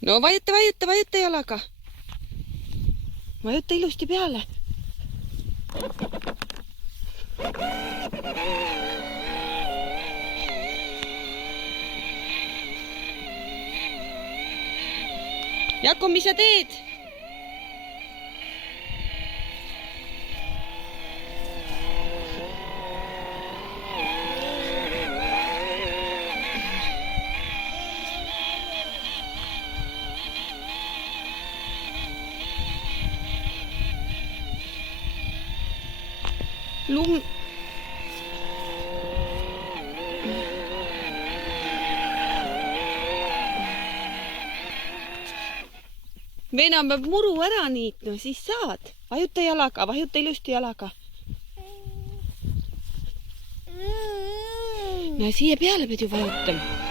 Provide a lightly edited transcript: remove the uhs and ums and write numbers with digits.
No vajuta jalaga. Vajuta ilusti peale. Jakob, mis sa teed? Lum... Veena peab muru ära niitma, siis saad. Vajuta jalaga, vajuta ilusti jalaga. No siia peale pead ju vajutama.